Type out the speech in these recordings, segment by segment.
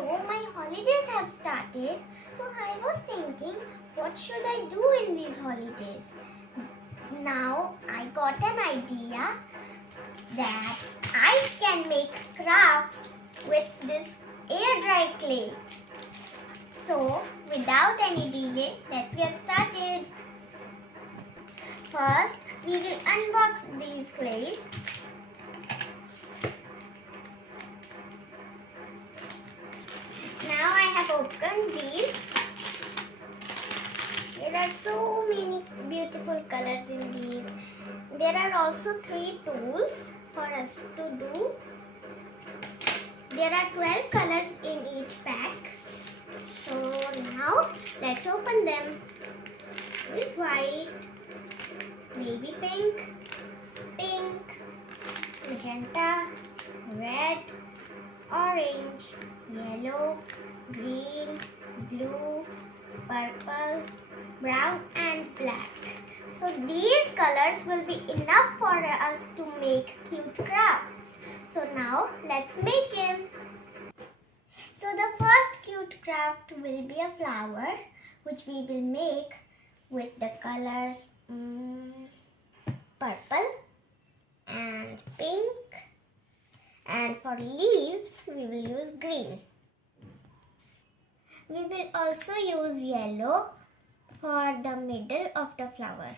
So my holidays have started. So I was thinking, what should I do in these holidays? Now I got an idea that I can make crafts with this airdry clay. So without any delay, let's get started. First, we will unbox these clays. Now I have opened these. There are so many beautiful colors in these. There are also 3 tools for us to do. There are 12 colors in each pack. So now let's open them. This is white, navy pink, pink, magenta, red, orange, yellow, green, blue, purple, brown and black. So these colors will be enough for us to make cute crafts. So now let's make them. So the first cute craft will be a flower, which we will make with the colors purple and pink, and for leaves we will use green. We will also use yellow for the middle of the flower.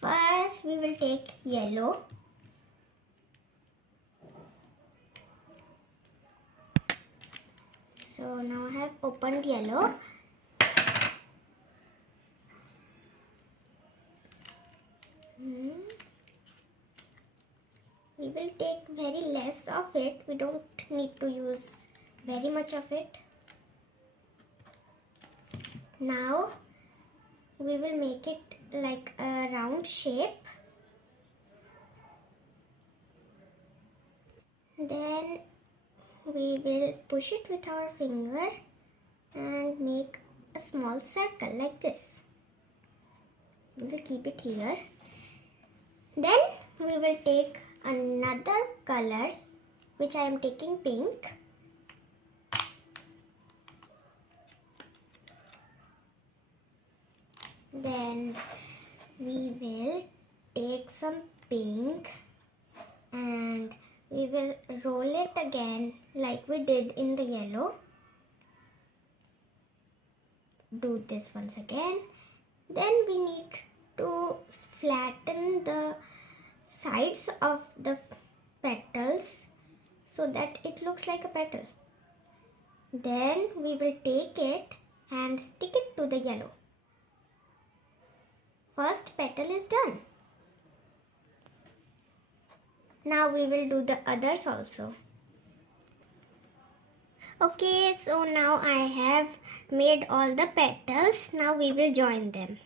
First we will take yellow. So now I have opened yellow. We will take very less of it. We don't need to use very much of it. Now we will make it like a round shape. Then we will push it with our finger and make a small circle like this. We will keep it here. Then we will take another color, which I am taking pink. Then we will take some pink and we will roll it again like we did in the yellow. Do this once again. Then we need to flatten the sides of the petals so that it looks like a petal. Then we will take it and stick it to the yellow. First petal is done. Now we will do the others also. Okay, so now I have made all the petals. Now we will join them.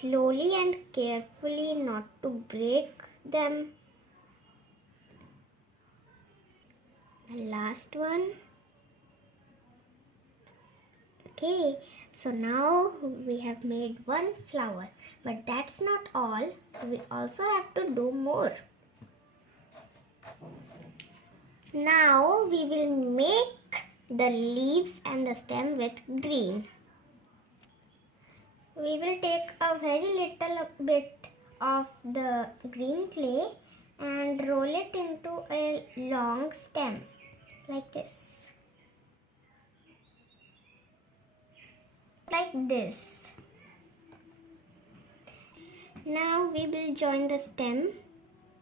Slowly and carefully, not to break them. The last one. Okay, so now we have made one flower, but that's not all. We also have to do more. Now we will make the leaves and the stem with green. We will take a very little bit of the green clay and roll it into a long stem like this. Like this. Now we will join the stem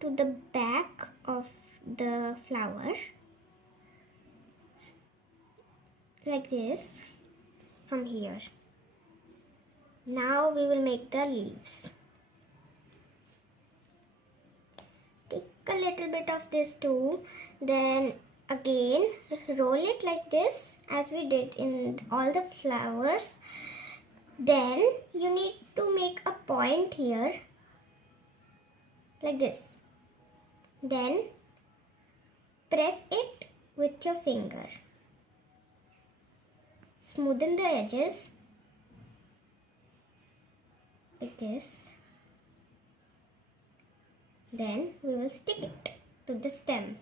to the back of the flower like this from here. Now we will make the leaves. Take a little bit of this too, then again roll it like this as we did in all the flowers. Then you need to make a point here like this. Then press it with your finger. Smoothen the edges like this. Then we will stick it to the stem.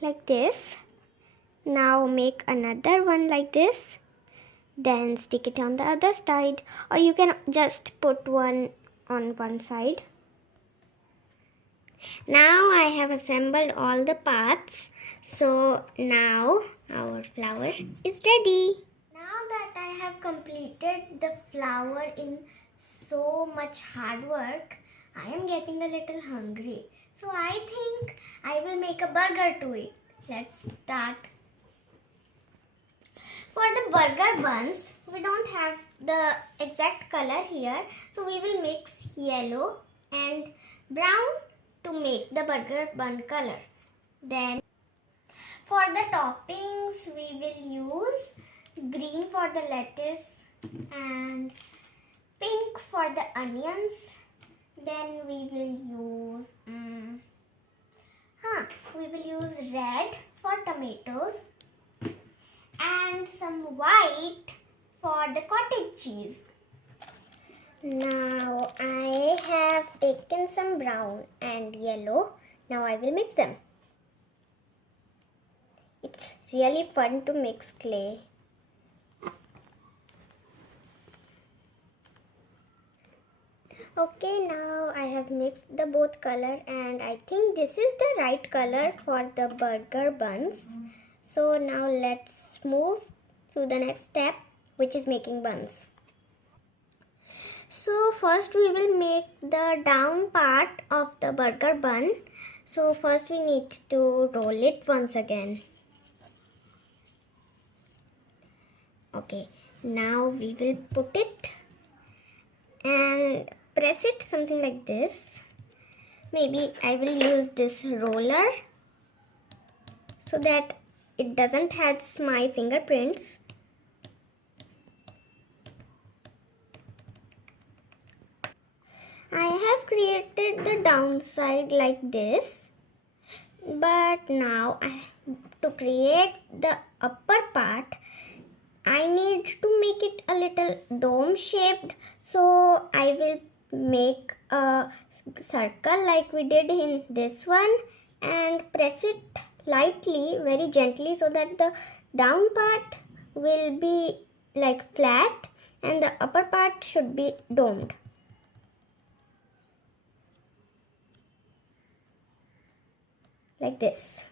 Like this. Now make another one like this. Then stick it on the other side, or you can just put one on one side. Now I have assembled all the parts. So now our flower is ready. Now that I have completed the flower in so much hard work, I am getting a little hungry. So I think I will make a burger to it. Let's start. For the burger buns, we don't have the exact color here. So we will mix yellow and brown to make the burger bun color. Then for the toppings, we will use green for the lettuce and pink for the onions. Then we will use red for tomatoes and some white for the cottage cheese. Now I have taken some brown and yellow. Now I will mix them. It's really fun to mix clay. Okay, now I have mixed the both color and I think this is the right color for the burger buns. So now let's move to the next step, which is making buns. So first we will make the down part of the burger bun. So first we need to roll it once again. Okay, now we will put it and press it something like this. Maybe I will use this roller so that it doesn't have my fingerprints. I have created the downside like this, but now to create the upper part, I need to make it a little dome shaped. So I will make a circle like we did in this one and press it lightly, very gently, so that the down part will be like flat and the upper part should be domed. Like this.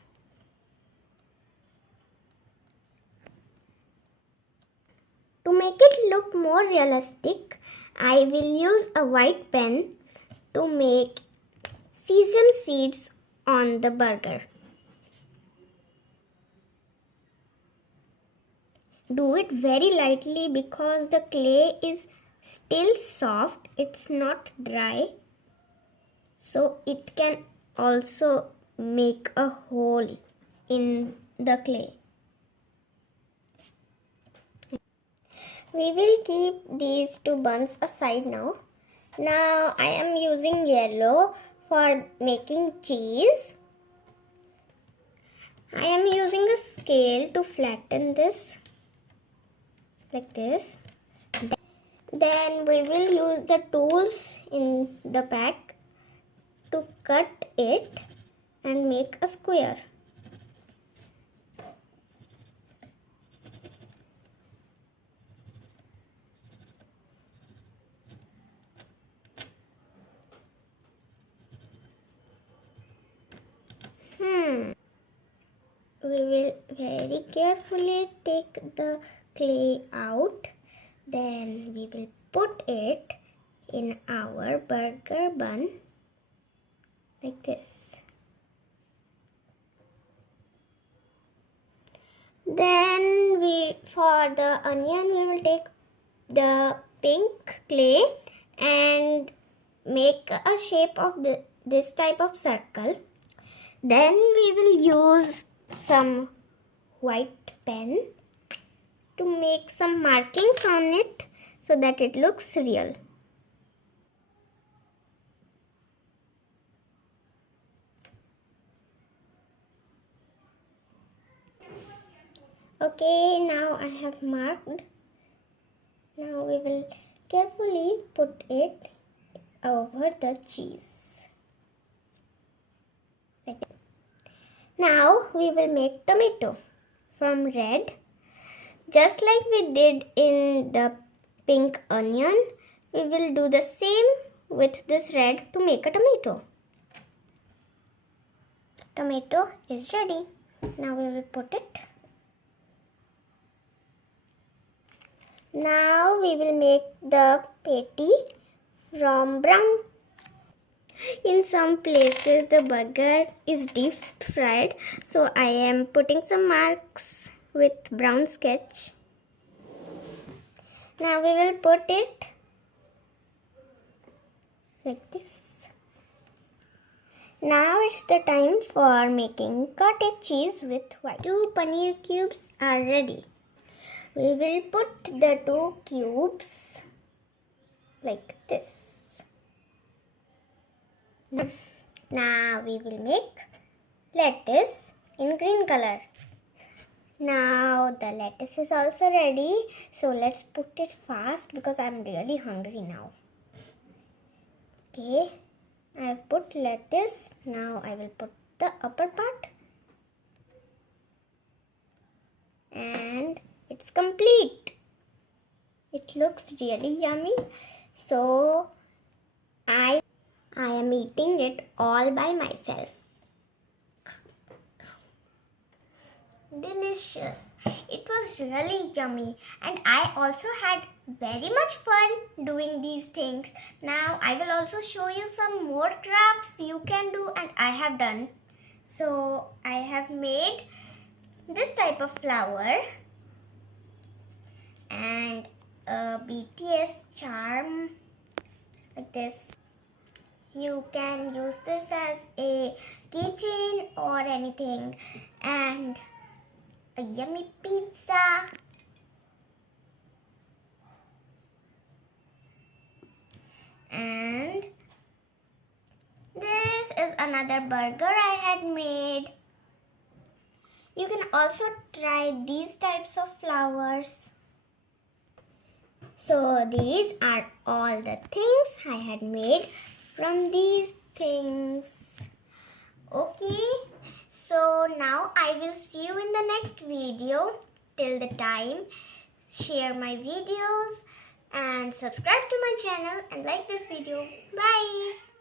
To make it look more realistic, I will use a white pen to make sesame seeds on the burger. Do it very lightly because the clay is still soft, it's not dry. So it can also make a hole in the clay. We will keep these two buns aside now. Now I am using yellow for making cheese. I am using a scale to flatten this like this. Then we will use the tools in the pack to cut it and make a square. We will very carefully take the clay out. Then we will put it in our burger bun like this. Then for the onion, we will take the pink clay and make a shape of this type of circle. Then we will use some white pen to make some markings on it so that it looks real. Okay, now I have marked. Now we will carefully put it over the cheese. Like that. Now we will make tomato from red. Just like we did in the pink onion, we will do the same with this red to make a tomato. Tomato is ready. Now we will put it. Now we will make the patty from brown. In some places the burger is deep fried, so I am putting some marks with brown sketch. Now we will put it like this. Now it's the time for making cottage cheese with white. 2 paneer cubes are ready. We will put the 2 cubes like this. Now we will make lettuce in green color. Now the lettuce is also ready. So let's put it fast because I'm really hungry now. Okay, I have put lettuce. Now I will put the upper part. And it's complete. It looks really yummy. So I am eating it all by myself. Delicious. It was really yummy, and I also had very much fun doing these things. Now I will also show you some more crafts you can do and I have done. So I have made this type of flower and a BTS charm like this. You can use this as a keychain or anything, and a yummy pizza. And this is another burger I had made. You can also try these types of flowers. So these are all the things I had made from these things. Okay, so now I will see you in the next video. Till the time, share my videos and subscribe to my channel and like this video. Bye.